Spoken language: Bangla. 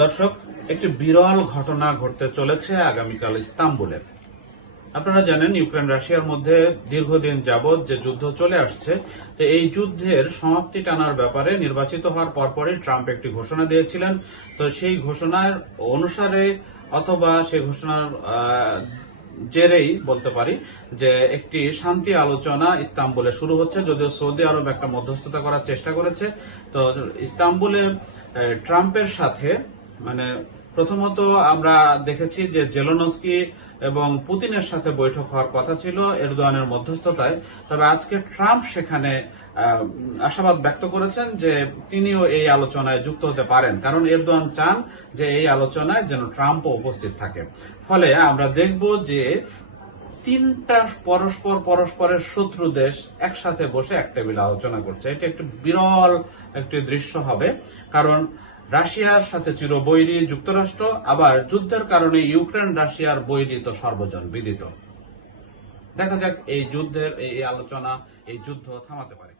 দর্শক, একটি বিরল ঘটনা ঘটতে চলেছে আগামীকাল ইস্তাম্বুলে। আপনারা জানেন ইউক্রেন রাশিয়ার মধ্যে দীর্ঘদিন যাবৎ যে যুদ্ধ চলে আসছে, তো এই যুদ্ধের সমাপ্তি টানার ব্যাপারে নির্বাচিত হওয়ার পরপরই ট্রাম্প একটি ঘোষণা দিয়েছিলেন। তো সেই ঘোষণার অনুসারে অথবা সেই ঘোষণার জেরেই বলতে পারি যে একটি শান্তি আলোচনা ইস্তাম্বুলে শুরু হচ্ছে, যদিও সৌদি আরব একটা মধ্যস্থতা করার চেষ্টা করেছে। তো ইস্তাম্বুলে ট্রাম্পের সাথে মানে প্রথমত আমরা দেখেছি যে জেলেনস্কি এবং পুতিনের সাথে বৈঠক হওয়ার কথা ছিল এরদোয়ানের মধ্যস্থতায়। তবে আজকে ট্রাম্প সেখানে আশাবাদ ব্যক্ত করেছেন যে তিনিও এই আলোচনায় যুক্ত হতে পারেন, কারণ এরদোয়ান চান যে এই আলোচনায় যেন ট্রাম্পও উপস্থিত থাকে। ফলে আমরা দেখব যে তিনটা পরস্পরের শত্রু দেশ একসাথে বসে এক টেবিলে আলোচনা করছে। এটা একটি বিরল একটি দৃশ্য হবে, কারণ রাশিয়ার সাথে চিরবৈরী যুক্তরাষ্ট্র, আবার যুদ্ধের কারণে ইউক্রেন রাশিয়ার বৈরী তো সর্বজন বিদিত। দেখা যাক এই যুদ্ধের এই আলোচনা, এই যুদ্ধ থামাতে পারে।